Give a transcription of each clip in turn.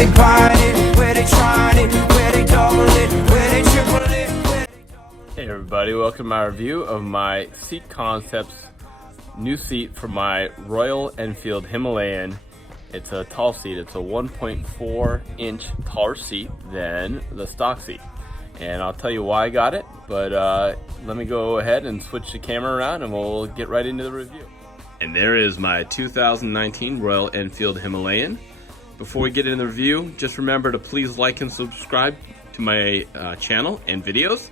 they grind it, where they trying it, where they double it, where they triple it, where they double it. Hey everybody, welcome to my review of my Seat Concepts new seat for my Royal Enfield Himalayan. It's a tall seat. It's a 1.4 inch taller seat than the stock seat. And I'll tell you why I got it, but let me go ahead and switch the camera around and we'll get right into the review. And there is my 2019 Royal Enfield Himalayan. Before we get into the review, just remember to please like and subscribe to my channel and videos,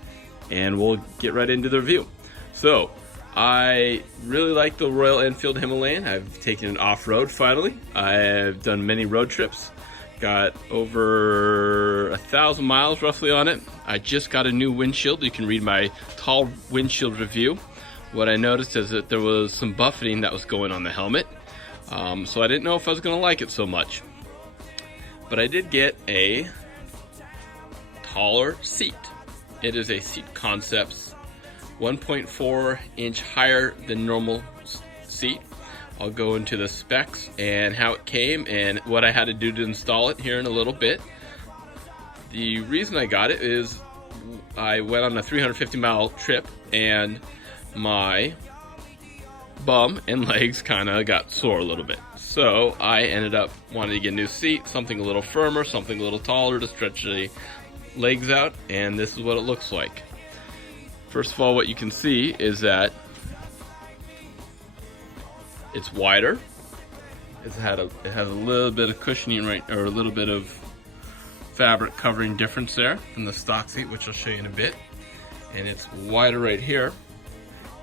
and we'll get right into the review. So, I really like the Royal Enfield Himalayan. I've taken it off-road finally. I've done many road trips. Got over 1,000 miles roughly on it. I just got a new windshield. You can read my tall windshield review. What I noticed is that there was some buffeting that was going on the helmet. So I didn't know if I was going to like it so much. But I did get a taller seat. It is a Seat Concepts 1.4 inch higher than normal seat. I'll go into the specs and how it came and what I had to do to install it here in a little bit. The reason I got it is I went on a 350-mile trip and my bum and legs kind of got sore a little bit. So I ended up wanting to get a new seat, something a little firmer, something a little taller to stretch the legs out, and this is what it looks like. First of all, what you can see is that it's wider. It has a little bit of cushioning or a little bit of fabric covering difference there from the stock seat, which I'll show you in a bit. And it's wider right here,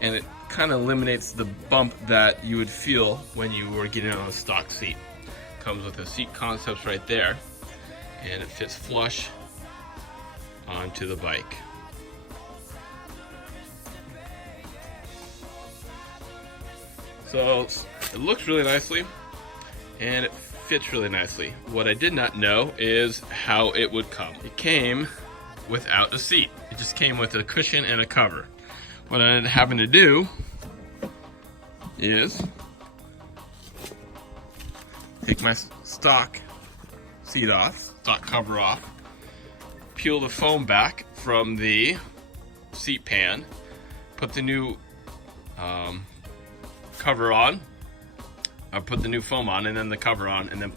and it kind of eliminates the bump that you would feel when you were getting on a stock seat. Comes with the Seat Concepts right there, and it fits flush onto the bike. So it looks really nicely and it fits really nicely. What I did not know is how it would come. It came without a seat. It just came with a cushion and a cover. What I ended up having to do is take my stock seat off, stock cover off, peel the foam back from the seat pan, put the new cover on, put the new foam on, and then the cover on, and then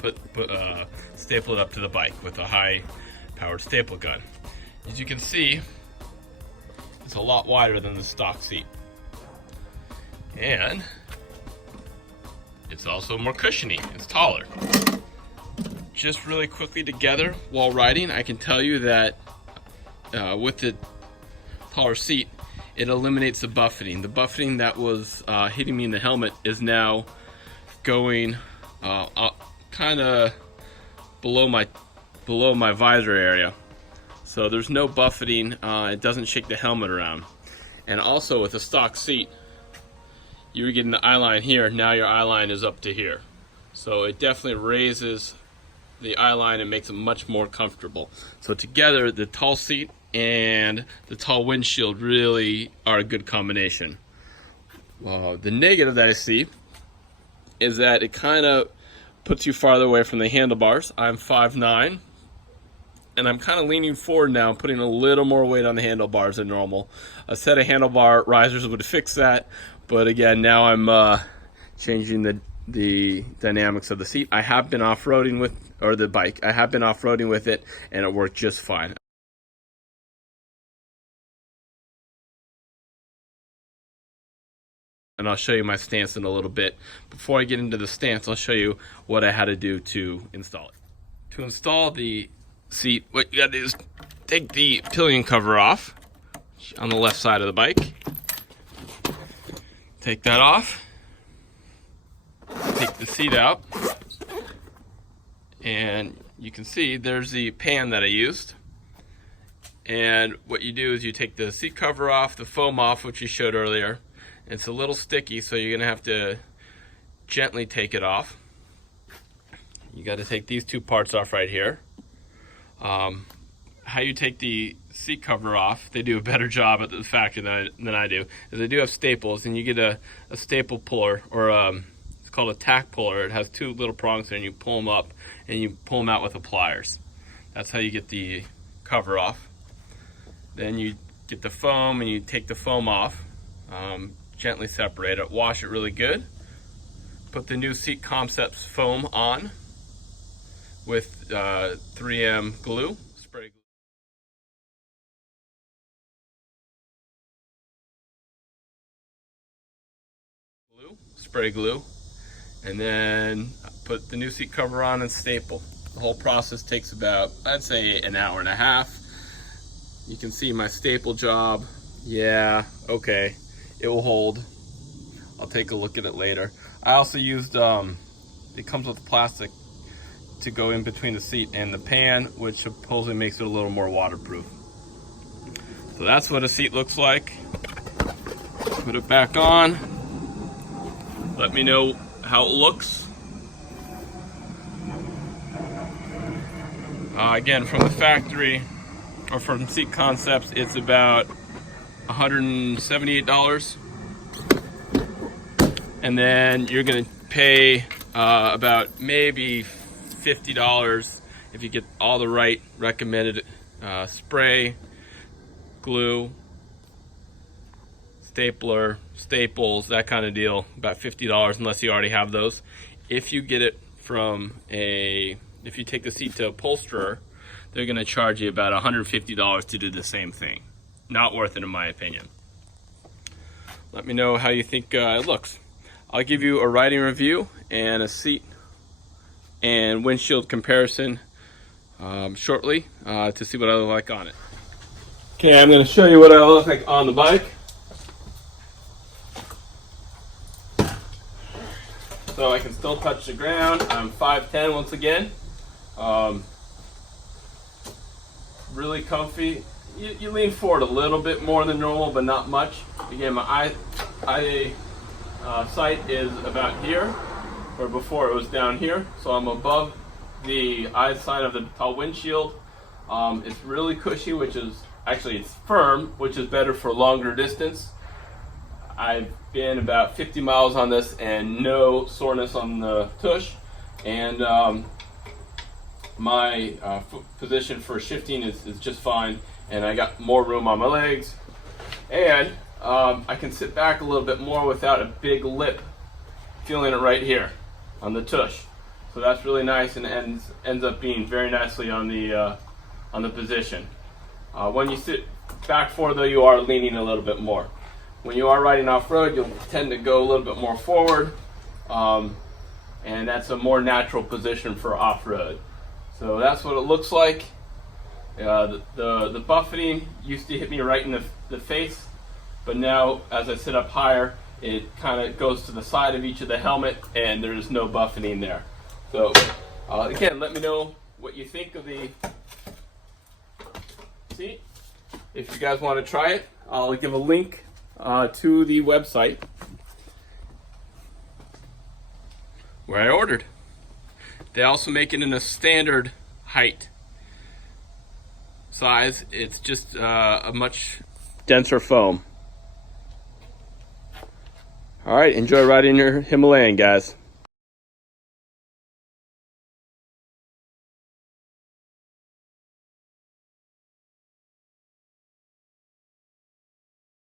staple it up to the bike with a high-powered staple gun. As you can see, it's a lot wider than the stock seat, and it's also more cushiony. It's taller. Just really quickly together while riding, I can tell you that with the taller seat, it eliminates the buffeting. The buffeting that was hitting me in the helmet is now going kind of below my visor area. So there's no buffeting. It doesn't shake the helmet around. And also with a stock seat, you were getting the eye line here. Now your eye line is up to here. So it definitely raises the eye line and makes it much more comfortable. So together, the tall seat and the tall windshield really are a good combination. The negative that I see is that it kind of puts you farther away from the handlebars. I'm 5'9", and I'm kind of leaning forward now, putting a little more weight on the handlebars than normal. A set of handlebar risers would fix that, but again, now I'm changing the dynamics of the seat. I have been off-roading with, or the bike, I have been off-roading with it, and it worked just fine. And I'll show you my stance in a little bit. Before I get into the stance, I'll show you what I had to do to install it. To install the seat, what you gotta do is take the pillion cover off on the left side of the bike. Take that off. Take the seat out. And you can see there's the pan that I used. And what you do is you take the seat cover off, the foam off, which you showed earlier. It's a little sticky, so you're gonna have to gently take it off. You got to take these two parts off right here. How you take the seat cover off, they do a better job at the factory than I do, is they do have staples, and you get a staple puller, or it's called a tack puller. It has two little prongs there, and you pull them up and you pull them out with the pliers. That's how you get the cover off. Then you get the foam and you take the foam off, gently separate it, wash it really good. Put the new Seat Concepts foam on with 3M glue, spray glue, and then put the new seat cover on and staple. The whole process takes about, I'd say, an hour and a half. You can see my staple job. Yeah, okay, it will hold. I'll take a look at it later. I also used, it comes with plastic to go in between the seat and the pan, which supposedly makes it a little more waterproof. So that's what a seat looks like. Put it back on. Let me know how it looks. Again, from the factory, or from Seat Concepts, it's about $178. And then you're gonna pay about maybe $50 if you get all the right recommended spray, glue, stapler, staples, that kind of deal. About $50 unless you already have those. If you get it from if you take the seat to a upholsterer, they're gonna charge you about $150 to do the same thing. Not worth it in my opinion. Let me know how you think it looks. I'll give you a riding review and a seat and windshield comparison shortly to see what I look like on it. Okay, I'm going to show you what I look like on the bike. So I can still touch the ground. I'm 5'10" once again. Really comfy. You lean forward a little bit more than normal, but not much. Again, my eye sight is about here, where before it was down here. So I'm above the eyesight of the tall windshield. It's really cushy, which is actually it's firm, which is better for longer distance. I've been about 50 miles on this and no soreness on the tush, and my foot position for shifting is just fine, and I got more room on my legs, and I can sit back a little bit more without a big lip, feeling it right here on the tush. So that's really nice, and ends up being very nicely on the position. When you sit back forward, though, you are leaning a little bit more. When you are riding off-road, you'll tend to go a little bit more forward, and that's a more natural position for off-road. So that's what it looks like. The buffeting used to hit me right in the face, but now as I sit up higher, it kind of goes to the side of each of the helmet, and there's no buffeting there. So again, let me know what you think of the seat. If you guys want to try it, I'll give a link to the website where I ordered. They also make it in a standard height size. It's just a much denser foam. All right, enjoy riding your Himalayan, guys.